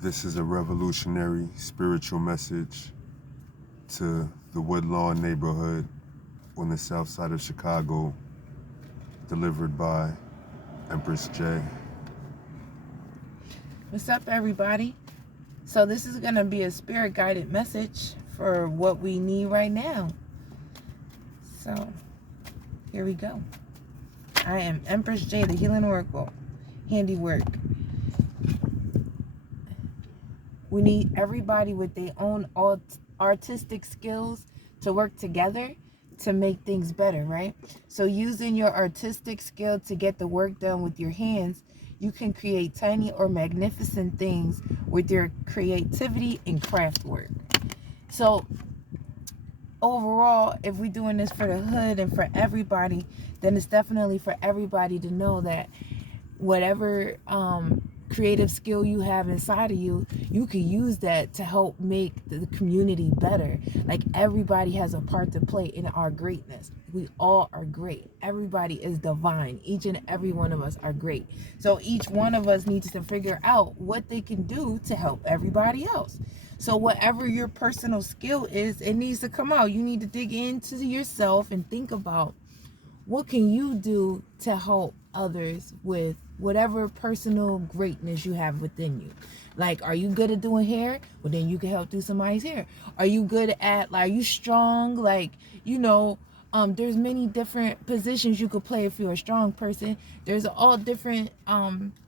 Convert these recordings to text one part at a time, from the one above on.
This is a revolutionary spiritual message to the Woodlawn neighborhood on the south side of Chicago, delivered by Empress J. What's up, everybody? So this is going to be a spirit-guided message for what we need right now. So here we go. I am Empress J, the Healing Oracle, handiwork. We need everybody with their own artistic skills to work together to make things better, right? So using your artistic skill to get the work done with your hands, you can create tiny or magnificent things with your creativity and craft work. So overall, if we're doing this for the hood and for everybody, then it's definitely for everybody to know that whatever creative skill you have inside of you, you can use that to help make the community better. Like, everybody has a part to play in our greatness. We all are great. Everybody is divine. Each and every one of us are great. So each one of us needs to figure out what they can do to help everybody else. So whatever your personal skill is, it needs to come out. You need to dig into yourself and think about, what can you do to help others with whatever personal greatness you have within you? Like, are you good at doing hair? Well, then you can help do somebody's hair. Are you good at, like, are you strong? Like, there's many different positions you could play if you're a strong person. There's all different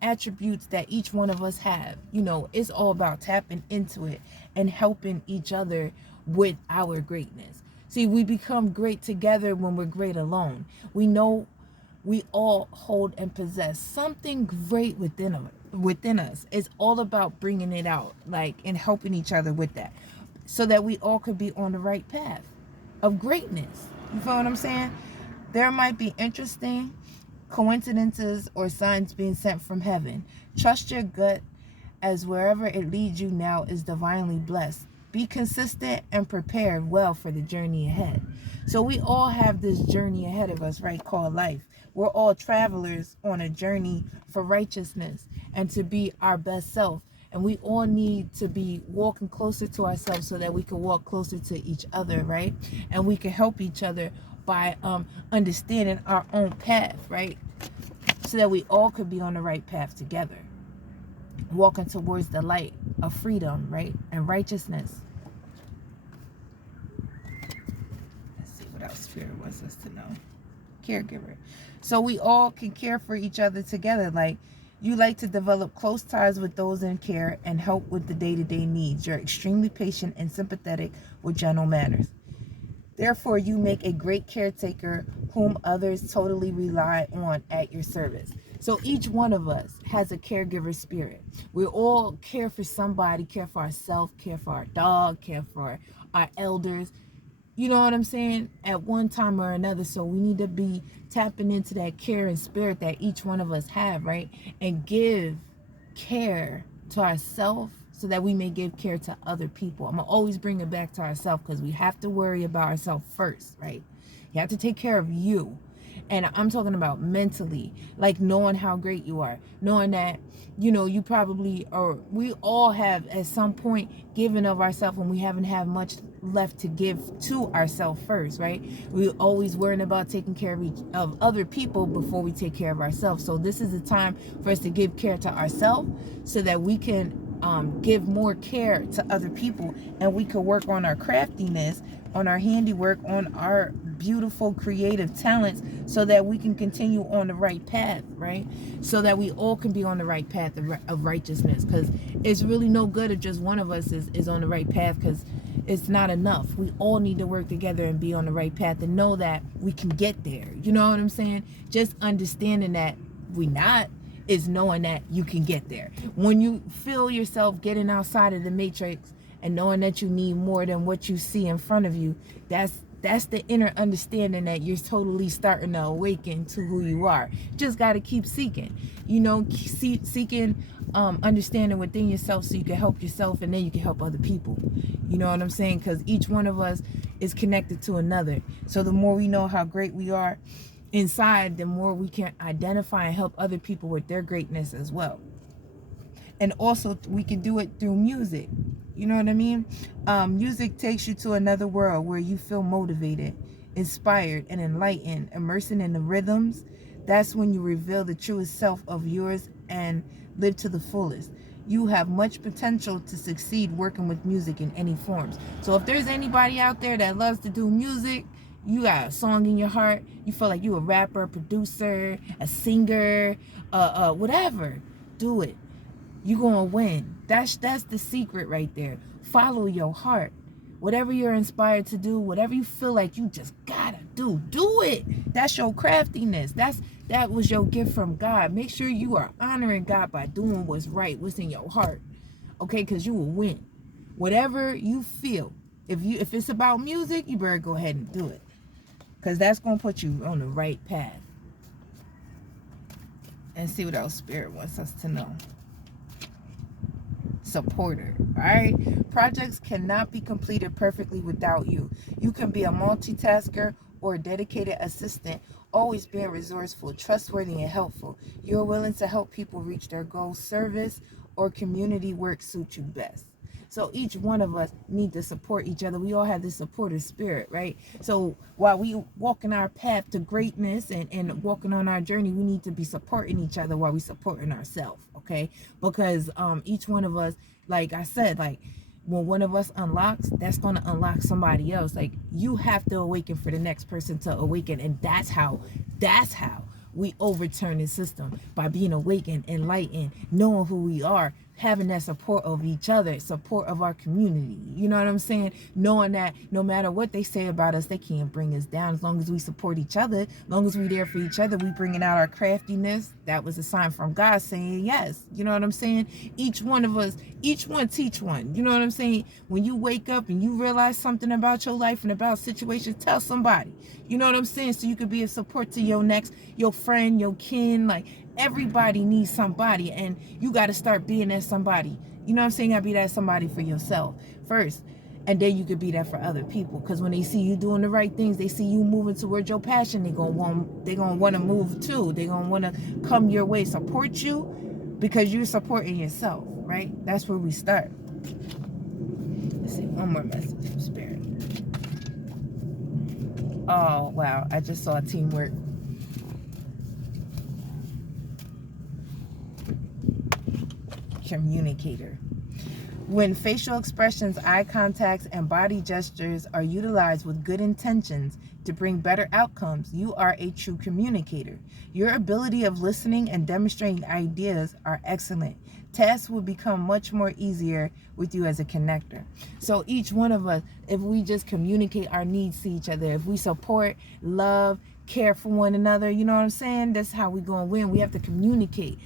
attributes that each one of us have. It's all about tapping into it and helping each other with our greatness. See, we become great together when we're great alone. We know we all hold and possess something great within us. It's all about bringing it out, and helping each other with that, so that we all could be on the right path of greatness. You feel what I'm saying? There might be interesting coincidences or signs being sent from heaven. Trust your gut, as wherever it leads you now is divinely blessed. Be consistent and prepared well for the journey ahead. So we all have this journey ahead of us, right, called life. We're all travelers on a journey for righteousness and to be our best self. And we all need to be walking closer to ourselves so that we can walk closer to each other, right? And we can help each other by understanding our own path, right? So that we all could be on the right path together, walking towards the light of freedom, right, and righteousness. Let's see what else Spirit wants us to know. Caregiver. So we all can care for each other together. Like, you like to develop close ties with those in care and help with the day-to-day needs. You're extremely patient and sympathetic with gentle manners. Therefore, you make a great caretaker whom others totally rely on at your service. So each one of us has a caregiver spirit. We all care for somebody, care for ourselves, care for our dog, care for our elders. You know what I'm saying? At one time or another. So we need to be tapping into that care and spirit that each one of us have, right? And give care to ourselves so that we may give care to other people. I'm going to always bring it back to ourselves, because we have to worry about ourselves first, right? You have to take care of you. And I'm talking about mentally, like knowing how great you are, knowing that, you probably, or we all have at some point given of ourselves when we haven't had much left to give to ourselves first, right? We're always worrying about taking care of other people before we take care of ourselves. So this is a time for us to give care to ourselves so that we can give more care to other people, and we can work on our craftiness, on our handiwork, on our beautiful creative talents, so that we can continue on the right path, right? So that we all can be on the right path of righteousness, because it's really no good if just one of us is on the right path, because it's not enough. We all need to work together and be on the right path and know that we can get there. You know what I'm saying? Just understanding that we not is knowing that you can get there. When you feel yourself getting outside of the matrix and knowing that you need more than what you see in front of you, that's the inner understanding that you're totally starting to awaken to who you are. Just got to keep seeking, seeking understanding within yourself so you can help yourself, and then you can help other people. You know what I'm saying? Because each one of us is connected to another. So the more we know how great we are inside, the more we can identify and help other people with their greatness as well. And also we can do it through music. You know what I mean? Music takes you to another world where you feel motivated, inspired, and enlightened, immersing in the rhythms. That's when you reveal the truest self of yours and live to the fullest. You have much potential to succeed working with music in any forms. So if there's anybody out there that loves to do music, you got a song in your heart, you feel like you a rapper, producer, a singer, whatever, do it. You're gonna win. That's the secret right there. Follow your heart. Whatever you're inspired to do, whatever you feel like you just gotta do it. That's your craftiness. That was your gift from God. Make sure you are honoring God by doing what's right, what's in your heart. Okay, because you will win. Whatever you feel. If it's about music, you better go ahead and do it. Because that's gonna put you on the right path. And see what else Spirit wants us to know. Supporter. All right, projects cannot be completed perfectly without you. You can be a multitasker or a dedicated assistant, always being resourceful, trustworthy, and helpful. You're willing to help people reach their goals. Service or community work suits you best. So each one of us need to support each other. We all have this supportive spirit, right? So while we walking our path to greatness and walking on our journey, we need to be supporting each other while we supporting ourselves, okay? Because each one of us, like I said, like when one of us unlocks, that's going to unlock somebody else. Like you have to awaken for the next person to awaken, and that's how we overturn the system, by being awakened, enlightened, knowing who we are, having that support of each other, support of our community. You know what I'm saying? Knowing that no matter what they say about us, they can't bring us down. As long as we support each other, as long as we there for each other, we bringing out our craftiness. That was a sign from God saying yes. You know what I'm saying? Each one of us, each one teach one. You know what I'm saying? When you wake up and you realize something about your life and about situations, tell somebody. You know what I'm saying? So you could be a support to your next, your friend, your kin. Like everybody needs somebody, and you got to start being that somebody. You know what I'm saying? You got to be that somebody for yourself first, and then you could be that for other people. Because when they see you doing the right things, they see you moving towards your passion, they're gonna want to move too. They're gonna want to come your way, support you, because you're supporting yourself, right? That's where we start. Let's see, one more message from Spirit. Oh wow, I just saw teamwork. Communicator. When facial expressions, eye contacts, and body gestures are utilized with good intentions to bring better outcomes, you are a true communicator. Your ability of listening and demonstrating ideas are excellent. Tasks will become much more easier with you as a connector. So each one of us, if we just communicate our needs to each other, if we support, love, care for one another, you know what I'm saying? That's how we gonna win. We have to communicate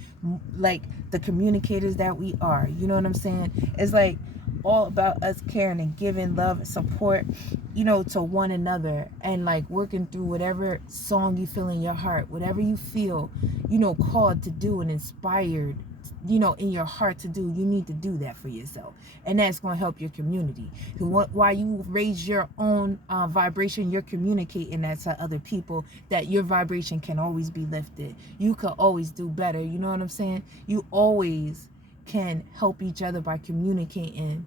like the communicators that we are. You know what I'm saying? It's like all about us caring and giving love and support, you know, to one another, and like working through whatever song you feel in your heart, whatever you feel, you know, called to do and inspired, you know, in your heart to do. You need to do that for yourself, and that's going to help your community. While you raise your own vibration, you're communicating that to other people, that your vibration can always be lifted. You could always do better. You know what I'm saying? You always can help each other by communicating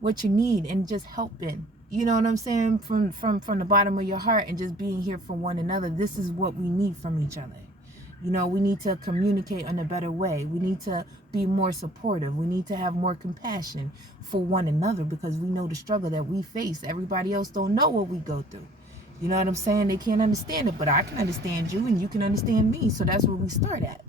what you need and just helping. You know what I'm saying? From the bottom of your heart, and just being here for one another. This is what we need from each other. You know, we need to communicate in a better way. We need to be more supportive. We need to have more compassion for one another, because we know the struggle that we face. Everybody else don't know what we go through. You know what I'm saying? They can't understand it, but I can understand you and you can understand me. So that's where we start at.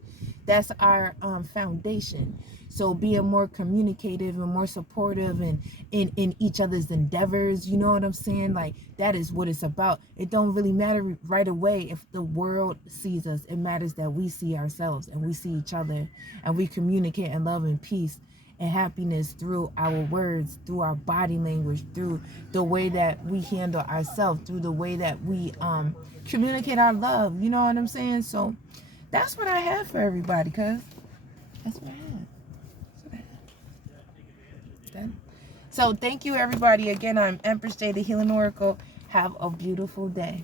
That's our foundation. So being more communicative and more supportive and in each other's endeavors, you know what I'm saying? Like, that is what it's about. It don't really matter right away if the world sees us. It matters that we see ourselves and we see each other, and we communicate in love and peace and happiness through our words, through our body language, through the way that we handle ourselves, through the way that we communicate our love. You know what I'm saying? So that's what I have for everybody, cuz that's what I have. Done. So thank you, everybody. Again, I'm Empress J, the Healing Oracle. Have a beautiful day.